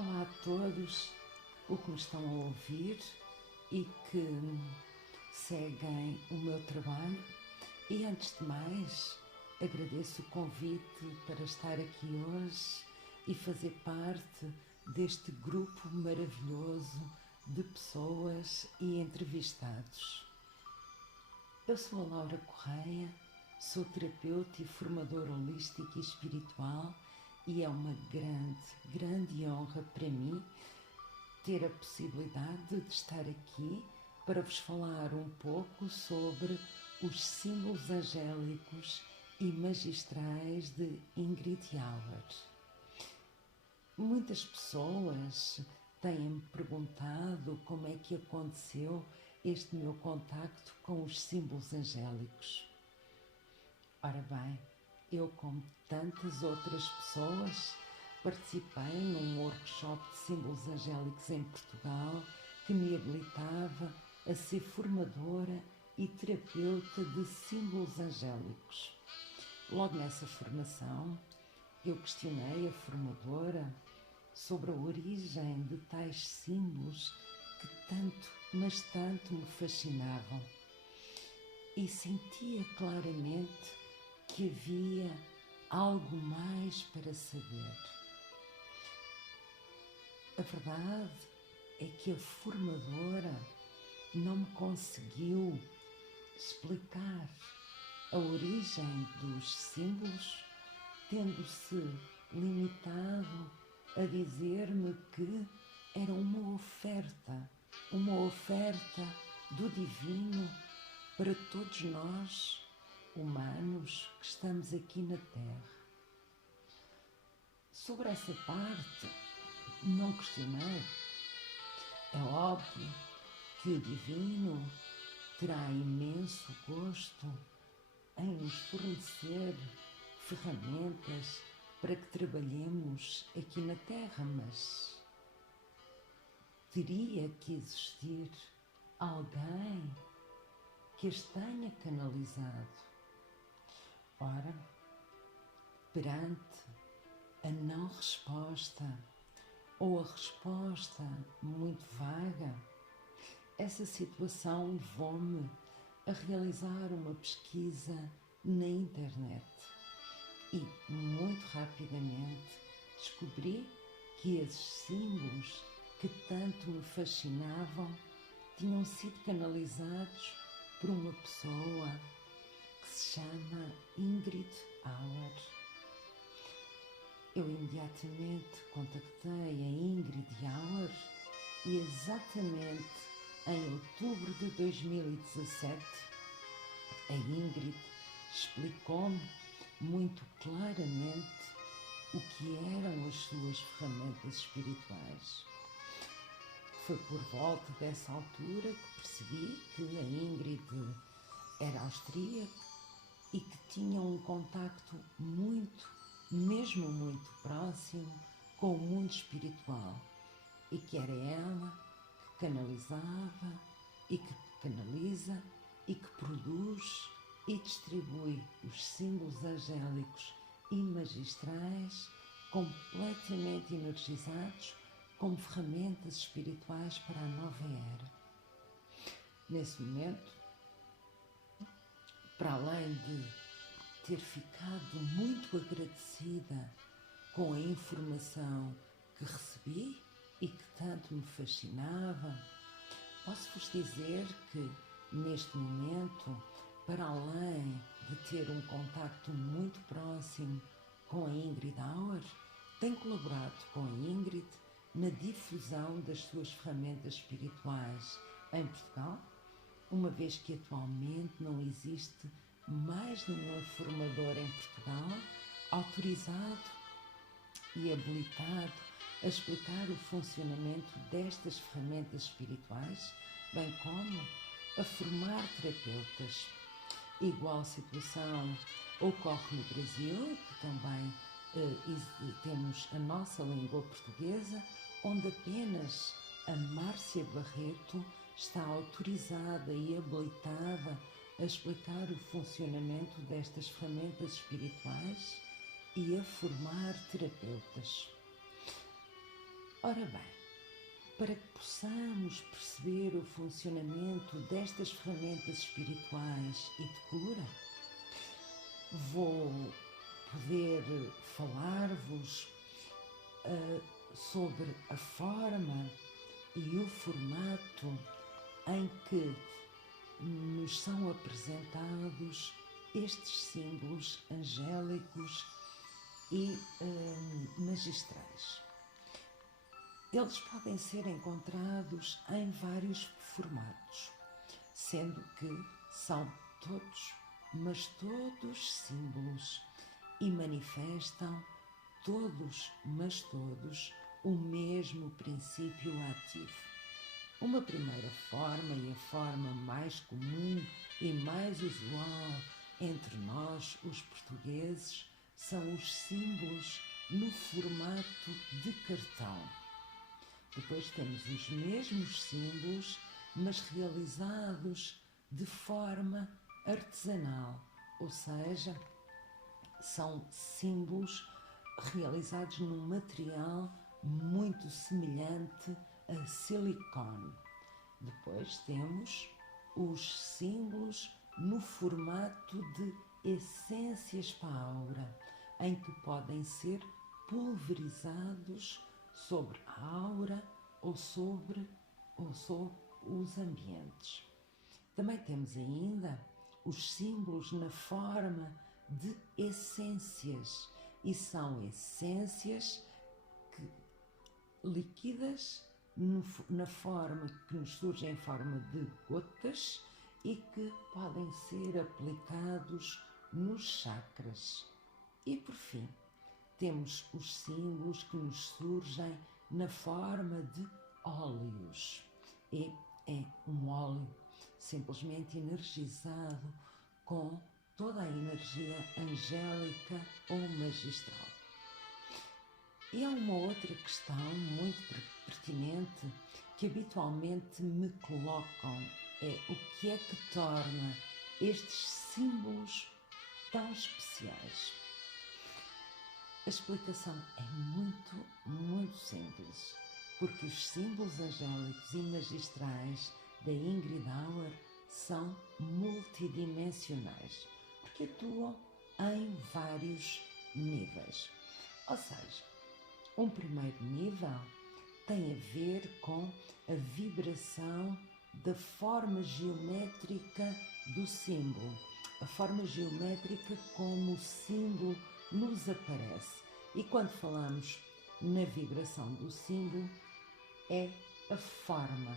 Olá a todos o que me estão a ouvir e que seguem o meu trabalho. E antes de mais, agradeço o convite para estar aqui hoje e fazer parte deste grupo maravilhoso de pessoas e entrevistados. Eu sou a Laura Correia, sou terapeuta e formadora holística e espiritual, e é uma grande honra para mim ter a possibilidade de estar aqui para vos falar um pouco sobre os símbolos angélicos e magistrais de Ingrid Auer. Muitas pessoas têm-me perguntado como é que aconteceu este meu contacto com os símbolos angélicos. Ora bem, eu, como tantas outras pessoas, participei num workshop de símbolos angélicos em Portugal que me habilitava a ser formadora e terapeuta de símbolos angélicos. Logo nessa formação, eu questionei a formadora sobre a origem de tais símbolos que tanto, mas tanto me fascinavam, e sentia claramente que havia algo mais para saber. A verdade é que a formadora não me conseguiu explicar a origem dos símbolos, tendo-se limitado a dizer-me que era uma oferta do divino para todos nós, humanos, que estamos aqui na Terra. Sobre essa parte, não questionei. É óbvio que o divino terá imenso gosto em nos fornecer ferramentas para que trabalhemos aqui na Terra, mas teria que existir alguém que as tenha canalizado. Ora, perante a não resposta ou a resposta muito vaga, essa situação levou-me a realizar uma pesquisa na internet e muito rapidamente descobri que esses símbolos que tanto me fascinavam tinham sido canalizados por uma pessoa que se chama Ingrid Auer. Eu imediatamente contactei a Ingrid Auer e exatamente em outubro de 2017 a Ingrid explicou-me muito claramente o que eram as suas ferramentas espirituais. Foi por volta dessa altura que percebi que a Ingrid era austríaca e que tinha um contacto mesmo muito próximo com o mundo espiritual, e que era ela que canalizava e que canaliza e que produz e distribui os símbolos angélicos e magistrais completamente energizados como ferramentas espirituais para a nova era. Nesse momento, para além de ter ficado muito agradecida com a informação que recebi e que tanto me fascinava, posso-vos dizer que, neste momento, para além de ter um contacto muito próximo com a Ingrid Auer, tenho colaborado com a Ingrid na difusão das suas ferramentas espirituais em Portugal, uma vez que atualmente não existe mais nenhum formador em Portugal autorizado e habilitado a explicar o funcionamento destas ferramentas espirituais, bem como a formar terapeutas. Igual situação ocorre no Brasil, que também temos a nossa língua portuguesa, onde apenas a Márcia Barreto está autorizada e habilitada a explicar o funcionamento destas ferramentas espirituais e a formar terapeutas. Ora bem, para que possamos perceber o funcionamento destas ferramentas espirituais e de cura, vou poder falar-vos sobre a forma e o formato em que nos são apresentados estes símbolos angélicos e magistrais. Eles podem ser encontrados em vários formatos, sendo que são todos, mas todos símbolos e manifestam todos, mas todos, o mesmo princípio ativo. Uma primeira forma e a forma mais comum e mais usual entre nós, os portugueses, são os símbolos no formato de cartão. Depois temos os mesmos símbolos, mas realizados de forma artesanal, ou seja, são símbolos realizados num material muito semelhante a silicone. Depois temos os símbolos no formato de essências para a aura, em que podem ser pulverizados sobre a aura ou sobre os ambientes. Também temos ainda os símbolos na forma de essências, e são essências líquidas na forma que nos surgem em forma de gotas e que podem ser aplicados nos chakras. E por fim, temos os símbolos que nos surgem na forma de óleos. E é um óleo simplesmente energizado com toda a energia angélica ou magistral. E há uma outra questão muito pertinente que habitualmente me colocam, é o que é que torna estes símbolos tão especiais? A explicação é muito simples, porque os símbolos angélicos e magistrais da Ingrid Auer são multidimensionais, porque atuam em vários níveis. Ou seja, um primeiro nível tem a ver com a vibração da forma geométrica do símbolo, a forma geométrica como o símbolo nos aparece. E quando falamos na vibração do símbolo, é a forma,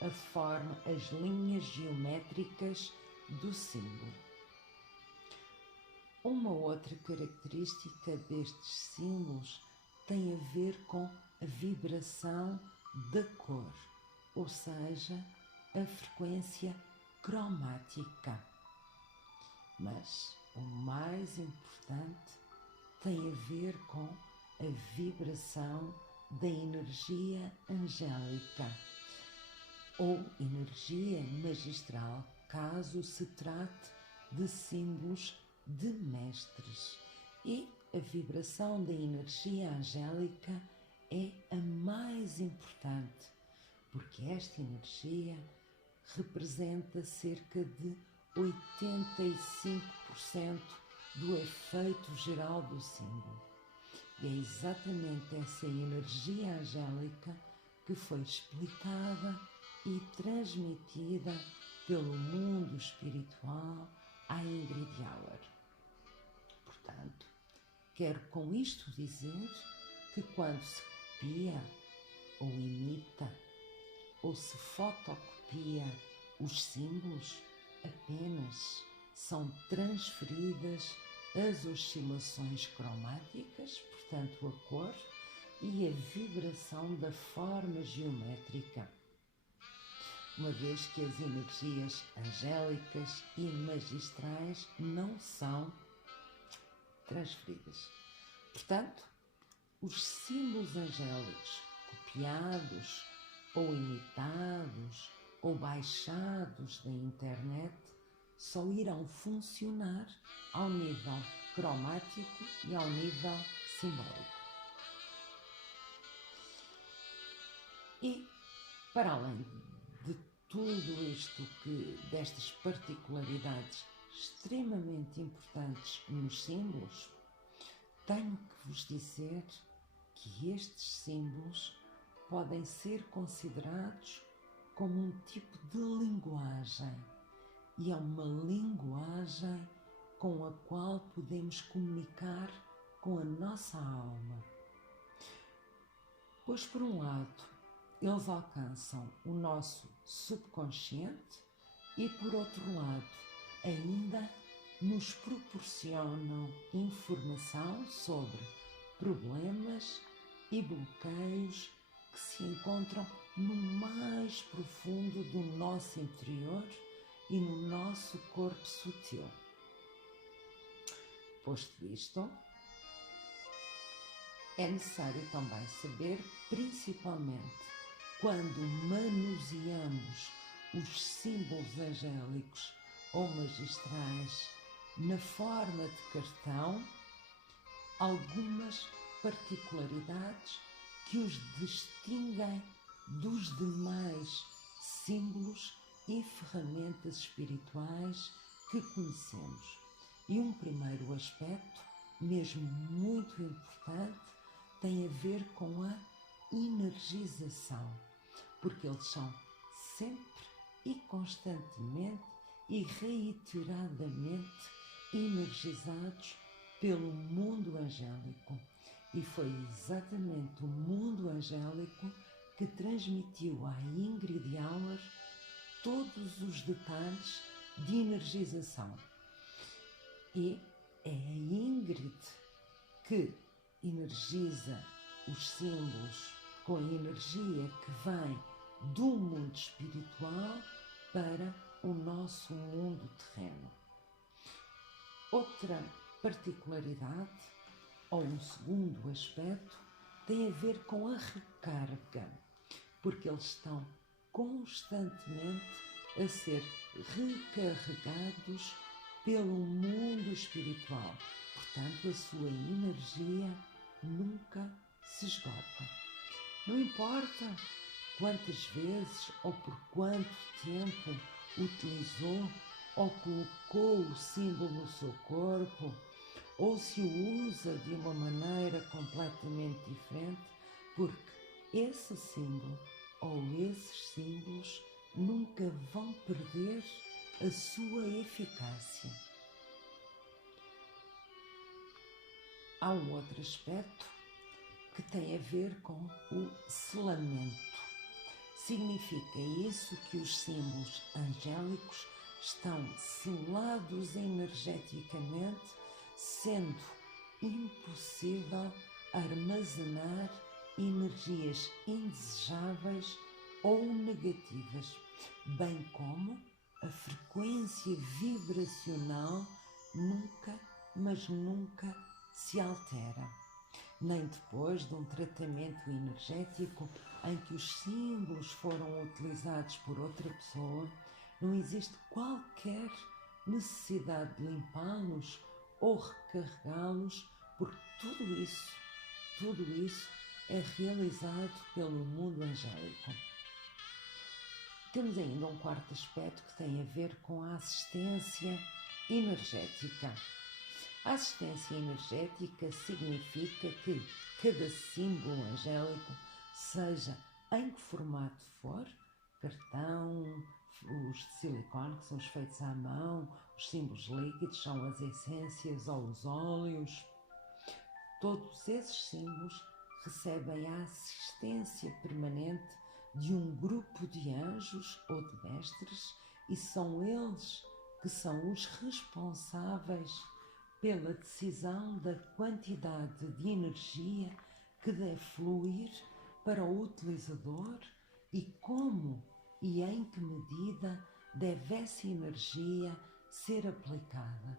as linhas geométricas do símbolo. Uma outra característica destes símbolos tem a ver com a vibração da cor, ou seja, a frequência cromática. Mas o mais importante tem a ver com a vibração da energia angélica ou energia magistral, caso se trate de símbolos de mestres. E a vibração da energia angélica é a mais importante, porque esta energia representa cerca de 85% do efeito geral do símbolo. E é exatamente essa energia angélica que foi explicada e transmitida pelo mundo espiritual à Ingrid Auer. Portanto, quero com isto dizer que quando se copia ou imita ou se fotocopia os símbolos, apenas são transferidas as oscilações cromáticas, portanto a cor, e a vibração da forma geométrica, uma vez que as energias angélicas e magistrais não são transferidas. Portanto, os símbolos angélicos copiados ou imitados ou baixados da internet só irão funcionar ao nível cromático e ao nível simbólico. E, para além de tudo isto, destas particularidades extremamente importantes nos símbolos, tenho que vos dizer que estes símbolos podem ser considerados como um tipo de linguagem, e é uma linguagem com a qual podemos comunicar com a nossa alma. Pois, por um lado, eles alcançam o nosso subconsciente e, por outro lado, ainda nos proporcionam informação sobre problemas e bloqueios que se encontram no mais profundo do nosso interior e no nosso corpo sutil. Posto isto, é necessário também saber, principalmente quando manuseamos os símbolos angélicos ou magistrais na forma de cartão, algumas particularidades que os distinguem dos demais símbolos e ferramentas espirituais que conhecemos. E um primeiro aspecto, mesmo muito importante, tem a ver com a energização, porque eles são sempre e constantemente e reiteradamente energizados pelo mundo angélico. E foi exatamente o mundo angélico que transmitiu à Ingrid Auer todos os detalhes de energização. E é a Ingrid que energiza os símbolos com a energia que vem do mundo espiritual para o nosso mundo terreno. Outra particularidade, ou um segundo aspecto, tem a ver com a recarga, porque eles estão constantemente a ser recarregados pelo mundo espiritual. Portanto, a sua energia nunca se esgota. Não importa quantas vezes ou por quanto tempo utilizou ou colocou o símbolo no seu corpo, ou se o usa de uma maneira completamente diferente, porque esse símbolo ou esses símbolos nunca vão perder a sua eficácia. Há um outro aspecto que tem a ver com o selamento. Significa isso que os símbolos angélicos estão selados energeticamente, sendo impossível armazenar energias indesejáveis ou negativas, bem como a frequência vibracional nunca, mas nunca se altera. Nem depois de um tratamento energético em que os símbolos foram utilizados por outra pessoa, não existe qualquer necessidade de limpá-los ou recarregá-los, porque tudo isso é realizado pelo mundo angélico. Temos ainda um quarto aspecto que tem a ver com a assistência energética. A assistência energética significa que cada símbolo angélico, seja em que formato for, cartão, os de silicone, que são os feitos à mão, os símbolos líquidos, são as essências ou os óleos, todos esses símbolos recebem a assistência permanente de um grupo de anjos ou de mestres, e são eles que são os responsáveis pela decisão da quantidade de energia que deve fluir para o utilizador e como e em que medida deve essa energia ser aplicada.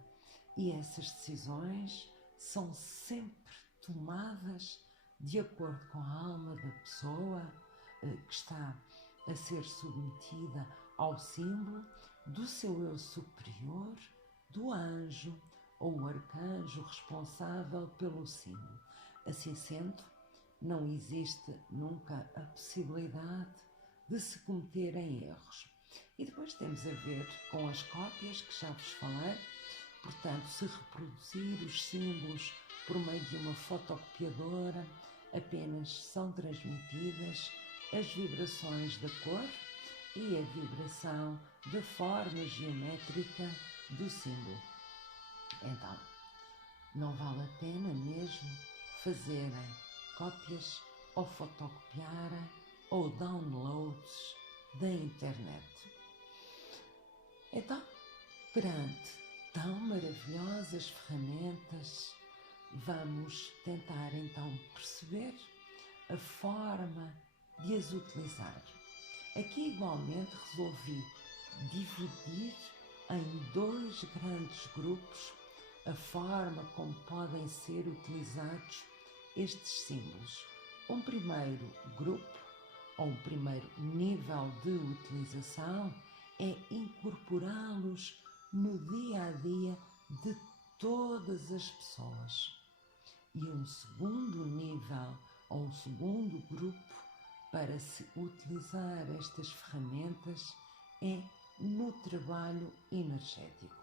E essas decisões são sempre tomadas de acordo com a alma da pessoa que está a ser submetida ao símbolo, do seu eu superior, do anjo ou o arcanjo responsável pelo símbolo. Assim sendo, não existe nunca a possibilidade de se cometerem erros. E depois temos a ver com as cópias que já vos falei. Portanto, se reproduzir os símbolos por meio de uma fotocopiadora, apenas são transmitidas as vibrações da cor e a vibração da forma geométrica do símbolo. Então, não vale a pena mesmo fazerem cópias ou fotocopiarem ou downloads da internet. Então, perante tão maravilhosas ferramentas, vamos tentar então perceber a forma de as utilizar. Aqui igualmente resolvi dividir em 2 grandes grupos a forma como podem ser utilizados estes símbolos. Um primeiro grupo, ou um primeiro nível de utilização, é incorporá-los no dia a dia de todas as pessoas. E um segundo nível, ou um segundo grupo, para se utilizar estas ferramentas é no trabalho energético.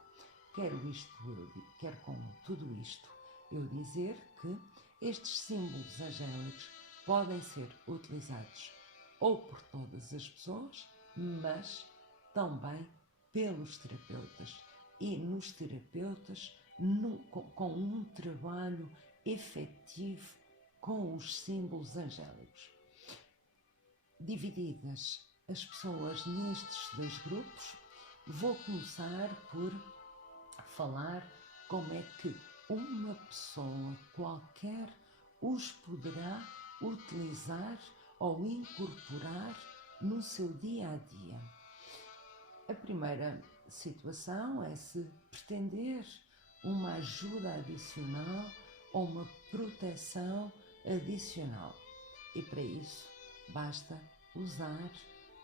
Quero com tudo isto eu dizer que estes símbolos angélicos podem ser utilizados ou por todas as pessoas, mas também pelos terapeutas e nos terapeutas com um trabalho efetivo com os símbolos angélicos. Divididas as pessoas nestes 2 grupos, vou começar por falar como é que uma pessoa qualquer os poderá utilizar ou incorporar no seu dia a dia. A primeira situação é se pretender uma ajuda adicional ou uma proteção adicional. E para isso basta usar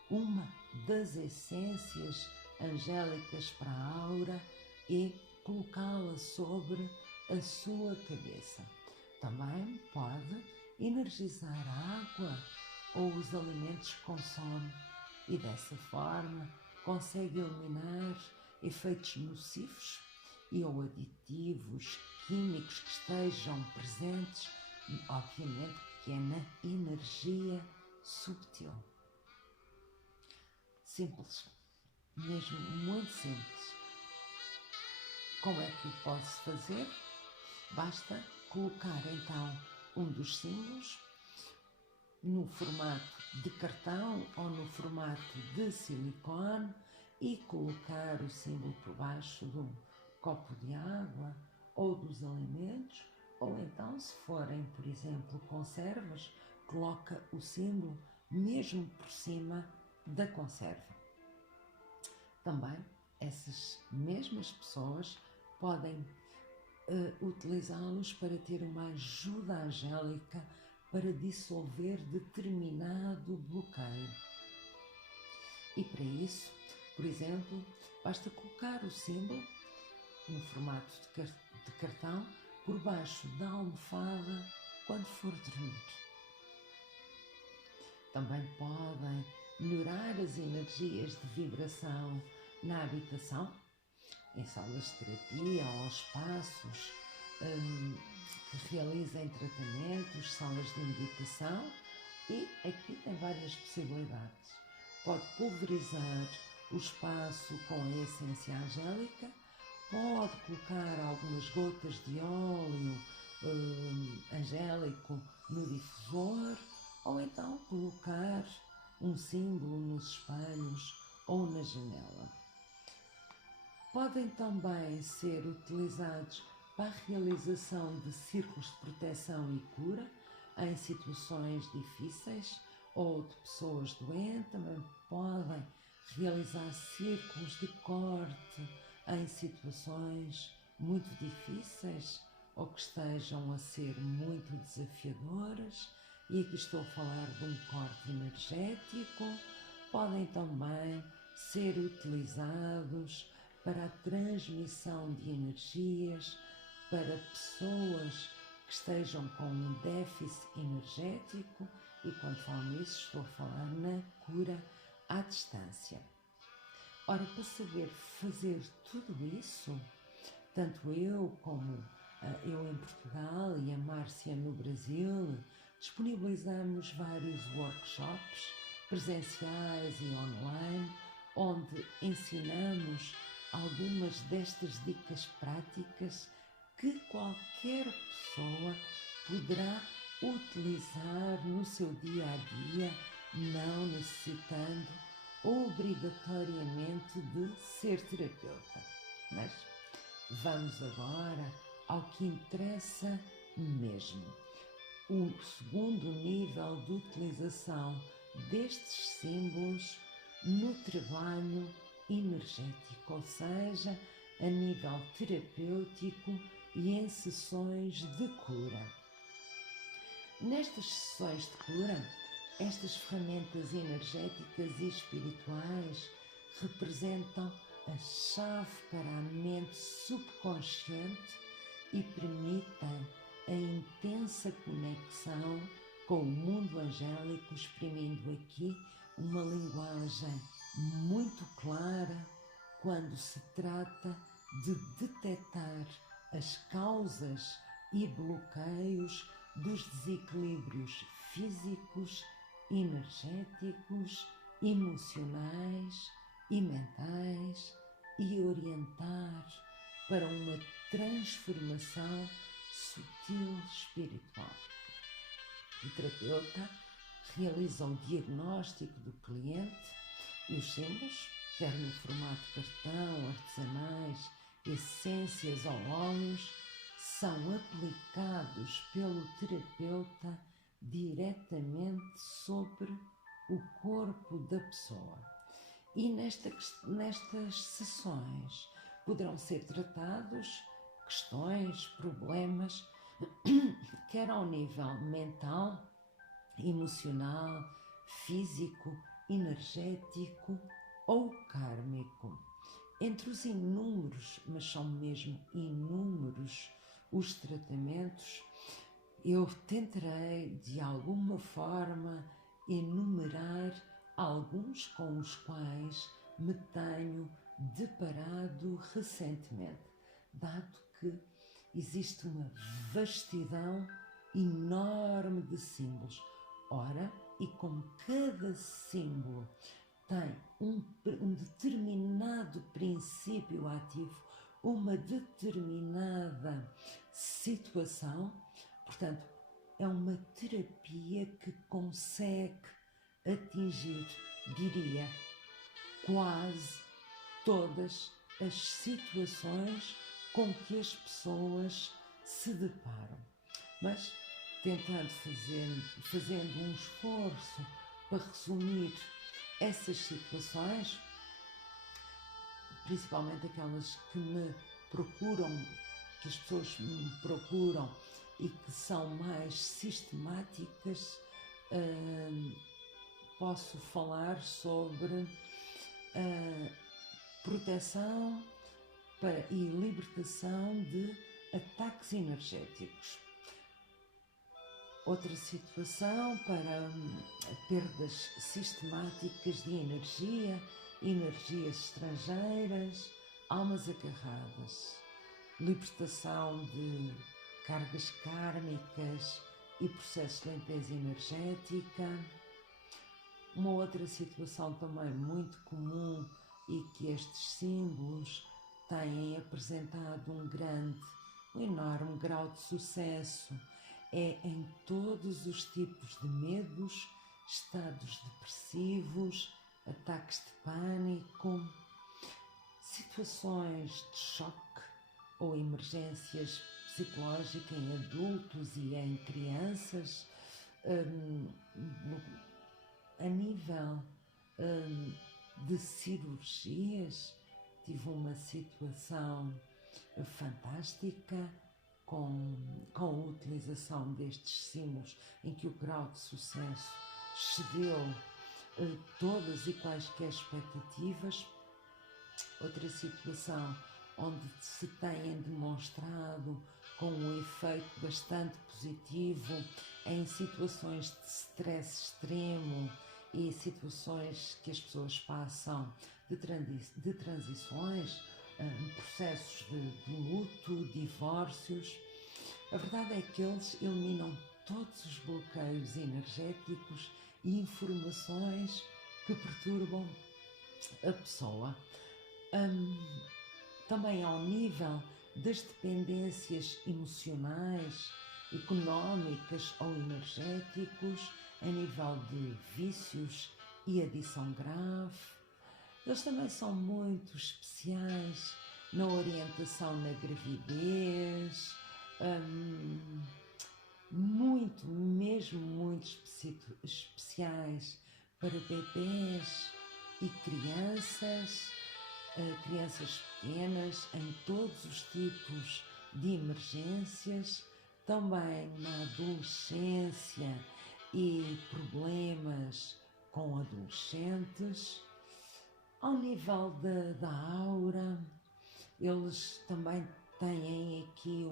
uma das essências angélicas para a aura e colocá-la sobre a sua cabeça. Também pode energizar a água ou os alimentos que consome e dessa forma consegue eliminar efeitos nocivos e ou aditivos químicos que estejam presentes, obviamente que é na energia subtil. Simples, mesmo muito simples. Como é que o posso fazer? Basta colocar então um dos símbolos no formato de cartão ou no formato de silicone e colocar o símbolo por baixo de um copo de água ou dos alimentos, ou então, se forem, por exemplo, conservas, coloca o símbolo mesmo por cima da conserva. Também essas mesmas pessoas podem utilizá-los para ter uma ajuda angélica para dissolver determinado bloqueio. E para isso, por exemplo, basta colocar o símbolo no formato de cartão por baixo da almofada quando for dormir. Também podem melhorar as energias de vibração na habitação, em salas de terapia ou espaços que realizem tratamentos, salas de meditação, e aqui tem várias possibilidades. Pode pulverizar o espaço com a essência angélica, pode colocar algumas gotas de óleo angélico no difusor, ou então colocar um símbolo nos espelhos ou na janela. Podem também ser utilizados para a realização de círculos de proteção e cura em situações difíceis ou de pessoas doentes. Também podem realizar círculos de corte em situações muito difíceis ou que estejam a ser muito desafiadoras. E aqui estou a falar de um corte energético. Podem também ser utilizados para a transmissão de energias para pessoas que estejam com um déficit energético, e quando falo nisso estou a falar na cura à distância. Ora, para saber fazer tudo isso, tanto eu como eu em Portugal e a Márcia no Brasil, disponibilizamos vários workshops presenciais e online, onde ensinamos algumas destas dicas práticas que qualquer pessoa poderá utilizar no seu dia a dia, não necessitando obrigatoriamente de ser terapeuta. Mas vamos agora ao que interessa mesmo. O segundo nível de utilização destes símbolos no trabalho energético, ou seja, a nível terapêutico e em sessões de cura. Nestas sessões de cura, estas ferramentas energéticas e espirituais representam a chave para a mente subconsciente e permitem a intensa conexão com o mundo angélico, exprimindo aqui uma linguagem muito clara quando se trata de detectar as causas e bloqueios dos desequilíbrios físicos, energéticos, emocionais e mentais e orientar para uma transformação sutil espiritual. O terapeuta realiza um diagnóstico do cliente e os símbolos, quer no formato cartão, artesanais, essências ou óleos, são aplicados pelo terapeuta diretamente sobre o corpo da pessoa. E nestas sessões poderão ser tratados questões, problemas, quer ao nível mental, emocional, físico, energético ou kármico. Entre os inúmeros, mas são mesmo inúmeros, os tratamentos, eu tentarei de alguma forma enumerar alguns com os quais me tenho deparado recentemente, dado que existe uma vastidão enorme de símbolos. Ora, e como cada símbolo tem um determinado princípio ativo, uma determinada situação, portanto, é uma terapia que consegue atingir, diria, quase todas as situações com que as pessoas se deparam. Mas fazendo um esforço para resumir essas situações, principalmente aquelas que me procuram, que as pessoas me procuram e que são mais sistemáticas, posso falar sobre proteção e libertação de ataques energéticos. Outra situação para perdas sistemáticas de energia, energias estrangeiras, almas agarradas, libertação de cargas kármicas e processos de limpeza energética. Uma outra situação também muito comum e que estes símbolos têm apresentado um enorme grau de sucesso é em todos os tipos de medos, estados depressivos, ataques de pânico, situações de choque ou emergências psicológicas em adultos e em crianças, a nível de cirurgias. Tive uma situação fantástica com a utilização destes símbolos, em que o grau de sucesso excedeu todas e quaisquer expectativas. Outra situação onde se têm demonstrado com um efeito bastante positivo em situações de stress extremo e situações que as pessoas passam de transições, processos de luto, divórcios. A verdade é que eles eliminam todos os bloqueios energéticos e informações que perturbam a pessoa. Também ao nível das dependências emocionais, económicas ou energéticos, a nível de vícios e adição grave. Eles também são muito especiais na orientação na gravidez, mesmo muito especiais para bebês e crianças pequenas em todos os tipos de emergências, também na adolescência e problemas com adolescentes. Ao nível da aura, eles também têm aqui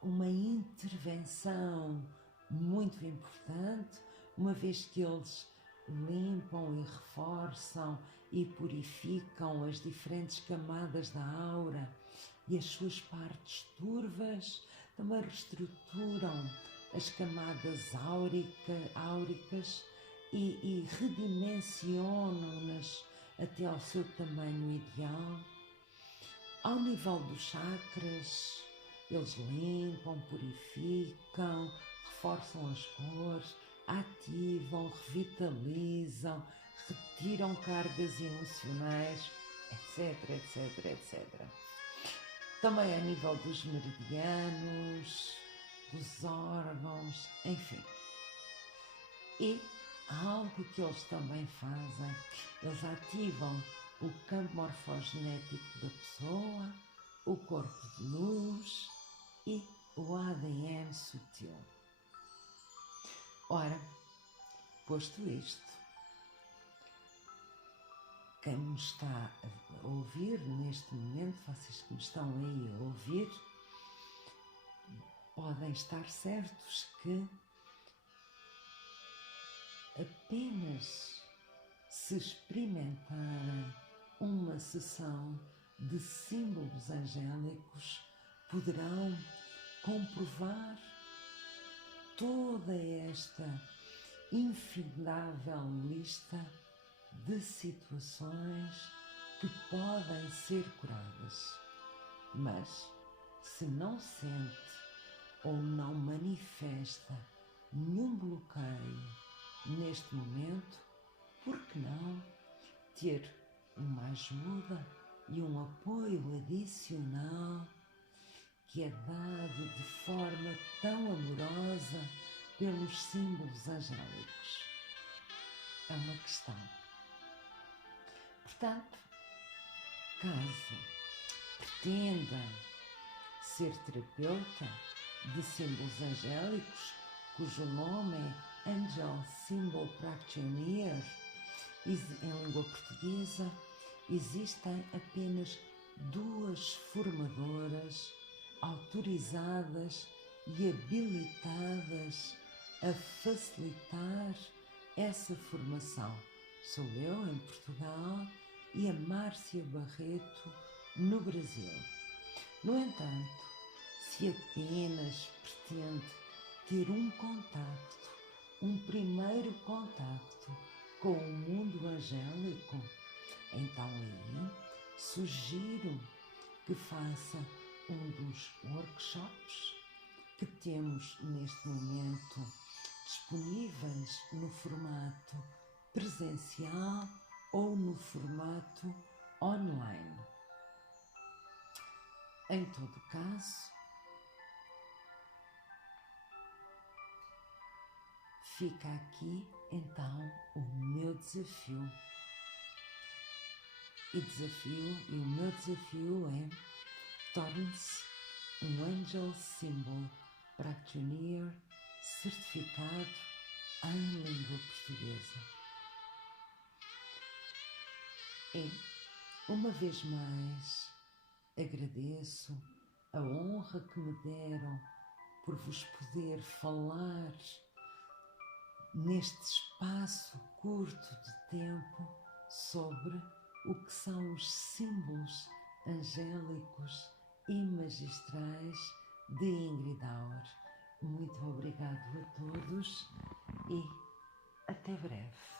uma intervenção muito importante, uma vez que eles limpam e reforçam e purificam as diferentes camadas da aura e as suas partes turvas, também reestruturam as camadas áuricas e redimensionam-nas até ao seu tamanho ideal. Ao nível dos chakras, eles limpam, purificam, reforçam as cores, ativam, revitalizam, retiram cargas emocionais, etc, etc, etc. Também a nível dos meridianos, dos órgãos, enfim. E algo que eles também fazem, eles ativam o campo morfogenético da pessoa, o corpo de luz e o ADN sutil. Ora, posto isto, quem me está a ouvir neste momento, vocês que me estão aí a ouvir, podem estar certos que apenas se experimentarem uma sessão de símbolos angélicos poderão comprovar toda esta infindável lista de situações que podem ser curadas. Mas se não sente ou não manifesta nenhum bloqueio neste momento, por que não ter uma ajuda e um apoio adicional que é dado de forma tão amorosa pelos símbolos angélicos? É uma questão. Portanto, caso pretenda ser terapeuta de símbolos angélicos, cujo nome é Angel Symbol Practitioner, em língua portuguesa, existem apenas 2 formadoras autorizadas e habilitadas a facilitar essa formação. Sou eu, em Portugal, e a Márcia Barreto, no Brasil. No entanto, se apenas pretende ter um primeiro contacto com o mundo angélico, então aí sugiro que faça um dos workshops que temos neste momento disponíveis no formato presencial ou no formato online. Em todo caso, fica aqui então o meu desafio. O meu desafio é: torne-se um Angel Symbol Practitioner certificado em língua portuguesa. E, uma vez mais, agradeço a honra que me deram por vos poder falar neste espaço curto de tempo sobre o que são os símbolos angélicos e magistrais de Ingrid Auer. Muito obrigado a todos e até breve.